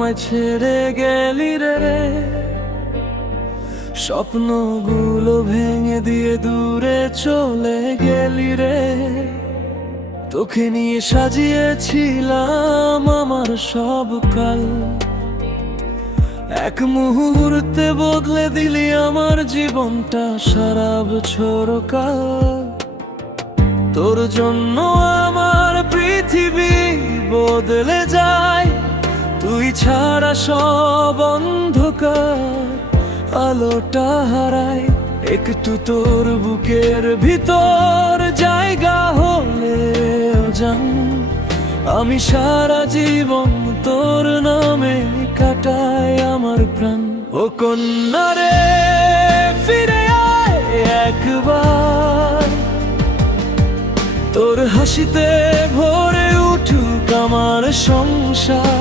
আমায় ছেড়ে গেলি রে স্বপ্নগুলো ভেঙে দিয়ে দূরে চলে গেলি রে। তোকে নিয়ে সাজিয়েছিলাম আমার সব কাল। এক মুহূর্তে বদলে দিলি আমার জীবনটা সারা বছর কাল তোর জন্য আমার পৃথিবী বদলে যায়। তুই ছাড়া সব অন্ধকার, আলোটা হারায়। একটু তোর বুকের ভিতর জায়গা হলে জান আমি সারা জীবন তোর নামে কাটাই আমার প্রাণ। ও কন্যা রে, ফিরে আয় একবার। তোর হাসিতে ভরে উঠুক আমার সংসার।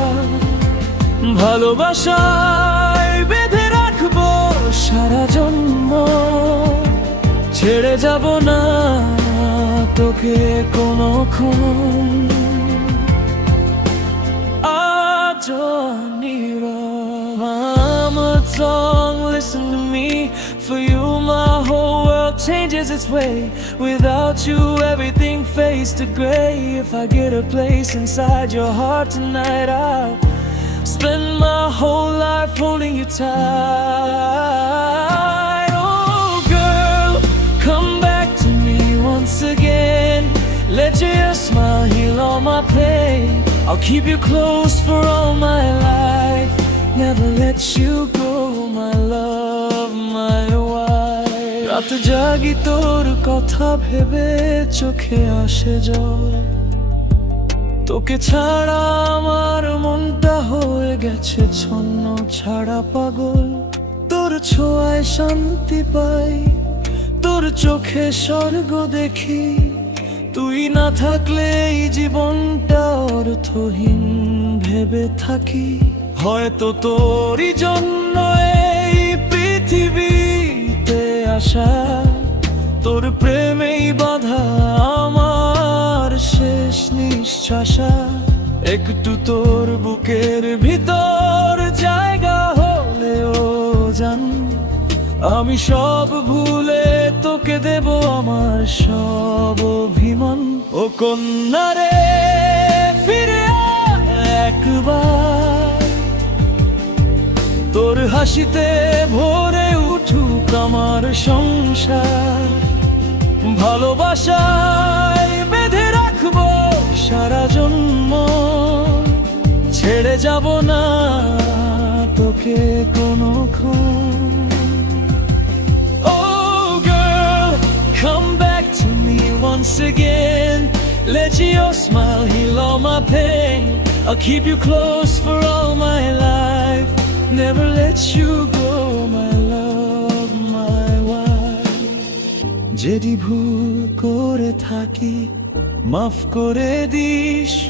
ভালোবাসায় বেঁধে রাখবো সারা জন্ম ছেড়ে যাব না তোকে কোনো খুন আজ I'm a song, listen to me For you my whole world changes its way Without you everything fades to gray If I get a place inside your heart tonight I'll spend my whole life holding you tight Oh girl, come back to me once again Let your smile heal all my pain I'll keep you close for all my life Never let you go, my love, my wife রাত জাগি তোর কথা ভেবে চোখে আসে জল তোকে ছাড়া আমার মনটা হয়ে গেছে ছন্ন ছাড়া পাগল। তোর ছোঁয়ায় শান্তি পাই, তোর চোখে স্বর্গ দেখি। তুই না থাকলে এই জীবনটা অর্থহীন ভেবে থাকি। হয়তো তোরই জন্য এই পৃথিবীতে আসা, তোর প্রেমেই বাধা নিঃশ্বাসা, একটু তোর বুকের ভিতর জায়গা হলেও জান, আমি সব ভুলে তোকে দেব আমার সব অভিমান। ও কন্যা রে, ফিরে একবার। তোর হাসিতে ভরে উঠুক আমার সংসার। ভালোবাসায় সারা জন্ম ছেড়ে যাব না তোকে কোনো Oh once again Let your smile heal all my pain I'll keep you close for all my life Never let you go, my love, my wife যদি ভুল করে থাকি মাফ করে দিস,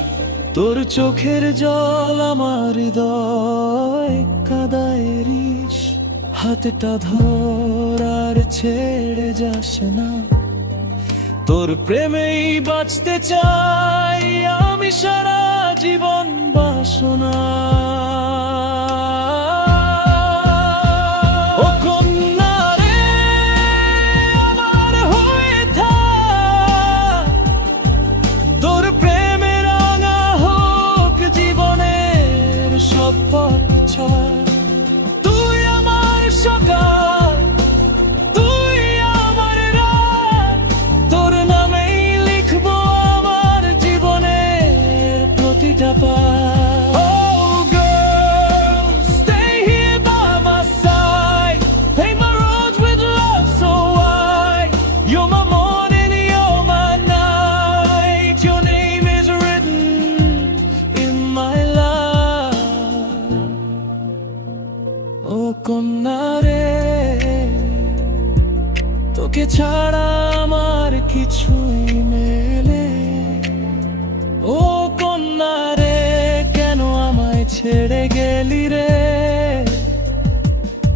তোর চোখের জল আমার হৃদয় কাদায় রিস। হাতটা ধর আর ছেড়ে যাস না। তোর প্রেমেই বাঁচতে চাই, আমি সারা জীবন বাসনা। প্রতিটা পাঠ ছেড়ে গেলি রে।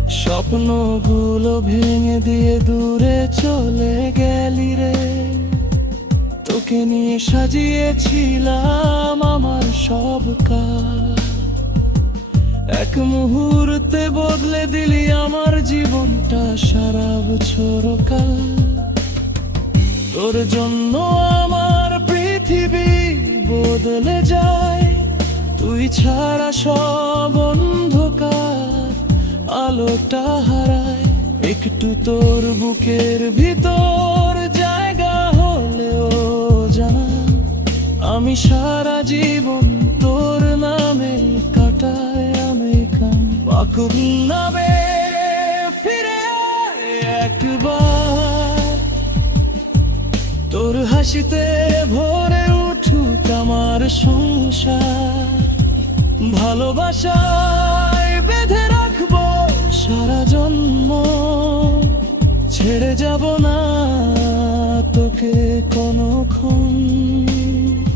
স্বপ্নগুলো ভেঙে দিয়ে দূরে চলে গেলি রে। তোকে নিয়ে সাজিয়েছিলাম আমার সব কাজ। এক মুহূর্তে বদলে দিলি আমার জীবনটা সারা বছর কাল তোর জন্য আমার পৃথিবী বদলে যায়। তুই ছাড়া সব অন্ধকার আলোটা হারায়। একটু তোর বুকের ভিতর জায়গা হলেও জানা আমি সারা জীবন তোর নামে কাটায় আমি কাম বাকুব নামে ফিরে একবার। তোর হাসিতে ভরে উঠুক আমার সংসার। ভালোবাসায় বেঁধে রাখব সারা জন্ম। ছেড়ে যাব না তোকে কোনোক্ষণ। ও,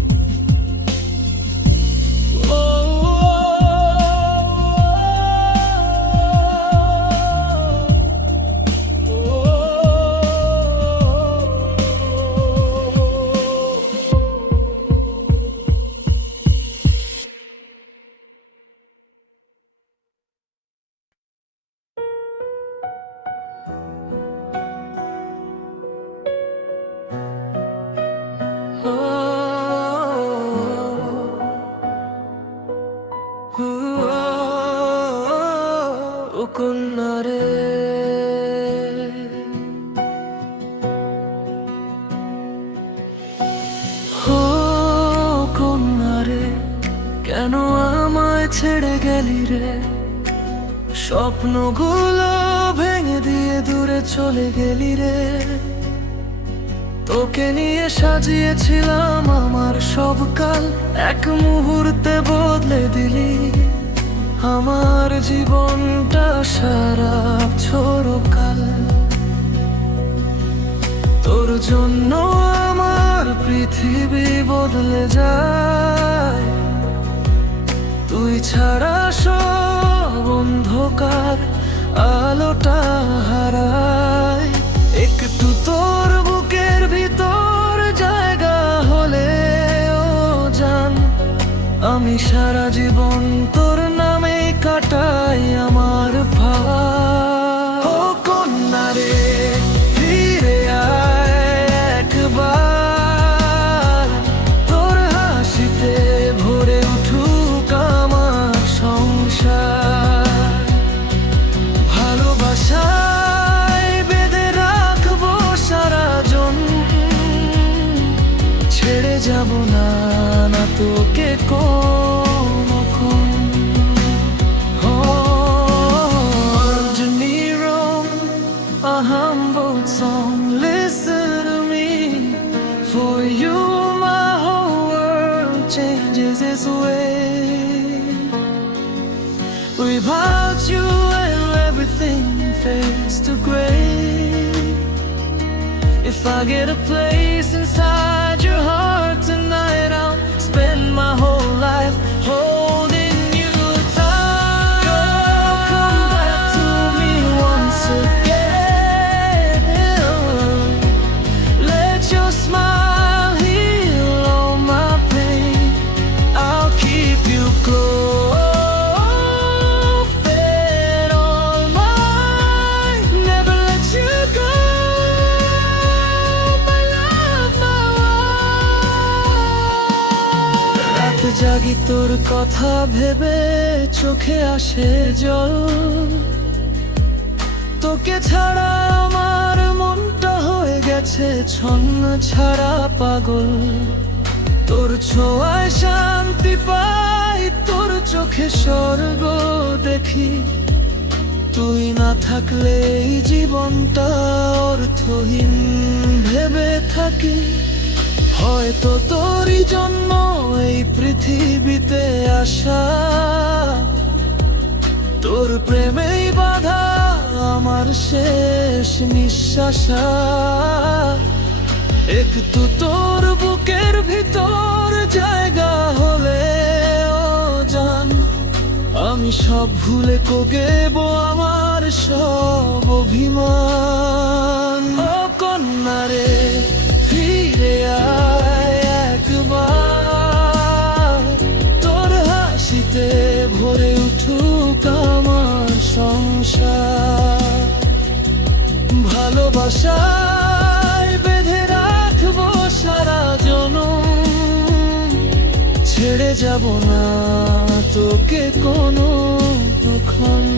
ও কন্যা রে কেন আমায় ছেড়ে গেলি রে? স্বপ্নগুলো ভেঙে দিয়ে দূরে চলে গেলি রে। তোকে নিয়ে সাজিয়েছিলাম আমার সব কাল, এক মুহূর্তে বদলে দিলি। আমার জীবনটা সারা কাল। তোর জন্য আমার পৃথিবী বদলে যায়। তুই ছাড়া সব অন্ধকার আলোটা হারায়। একটু তোর বুকের ভিতর জায়গা হলে ও জান আমি সারা জীবন তোর কাটাই আমার ও কন্যা রে, ফিরে আয় একবার। তোর হাসিতে ভরে উঠুক আমার সংসার। ভালোবাসায় বেঁধে রাখব সারা জন ছেড়ে যাব না না তোকে কোনক্ষণ If জাগি তোর কথা ভেবে চোখে আসে জল। তোকে ছাড়া আমার মনটা হয়ে গেছে ছন্ন ছাড়া পাগল। তোর ছোঁয়ায় শান্তি পাই, তোর চোখে স্বর্গ দেখি। তুই না থাকলে এই জীবনটা অর্থহীন ভেবে থাকি। হয়তো তোরই জন্য এই পৃথিবীতে আসা, তোর প্রেমেই বাধা আমার শেষ নিঃশ্বাসা। একটু তোর বুকের ভিতর জায়গা হলে জান আমি সব ভুলে কোগেব আমার সব অভিমান। ভালোবাসায় বেঁধে রাখব সারা জনম। ছেড়ে যাব না তোকে কোনো ক্ষণ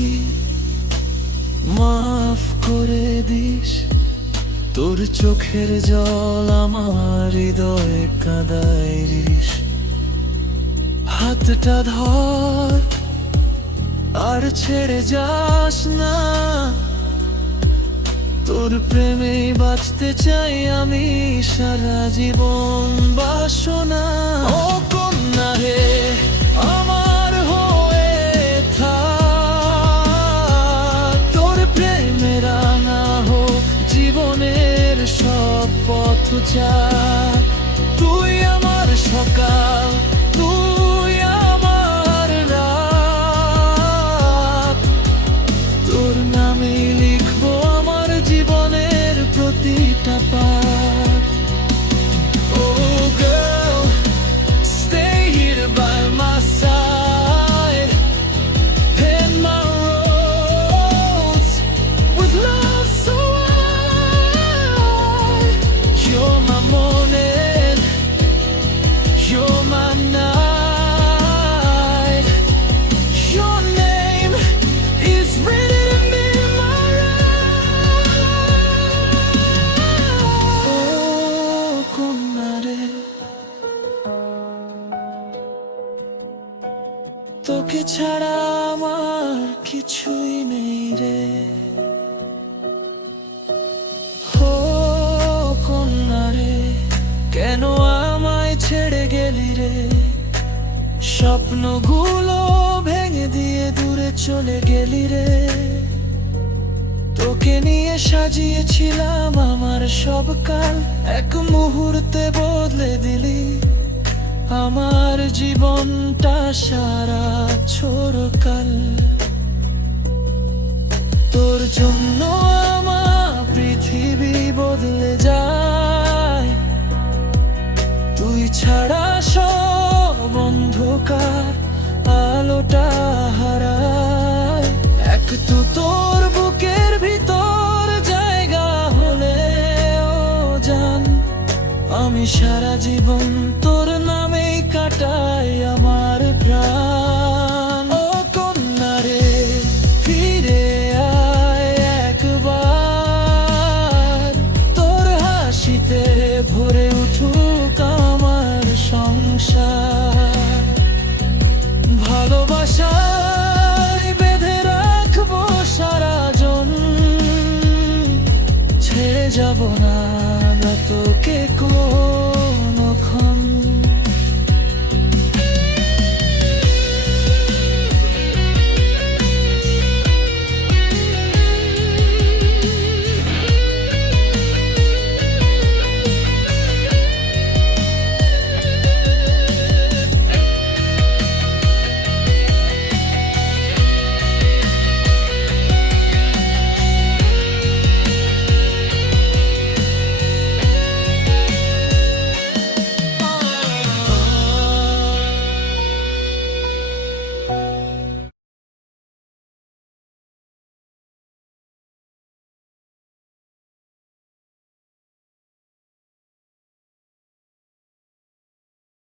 থাকি মাফ করে দিস। তোর চোখের জল আমার হৃদয়ে কাদাইরিস হাতটা ধর, আর ছেড়ে যাস না। তোর প্রেমে বাঁচতে চাই আমি সারা জীবন বাসনা touch তোকে ছাড়া আমার কিছুই নেই রে। ও কন্যারে কেন আমায় ছেড়ে গেলি রে? স্বপ্নগুলো ভেঙে দিয়ে দূরে চলে গেলি রে। তোকে নিয়ে সাজিয়েছিলাম আমার সব কাল, এক মুহূর্তে বদলে দিলি। আমার জীবনটা সারা ছোড়কাল তোর জন্য আমার পৃথিবী বদলে যায়। তুই ছাড়া সব অন্ধকার আলোটা হারায়। এক তো তোর বুকের ভিতর জায়গা হলে ও জান আমি সারা জীবন তো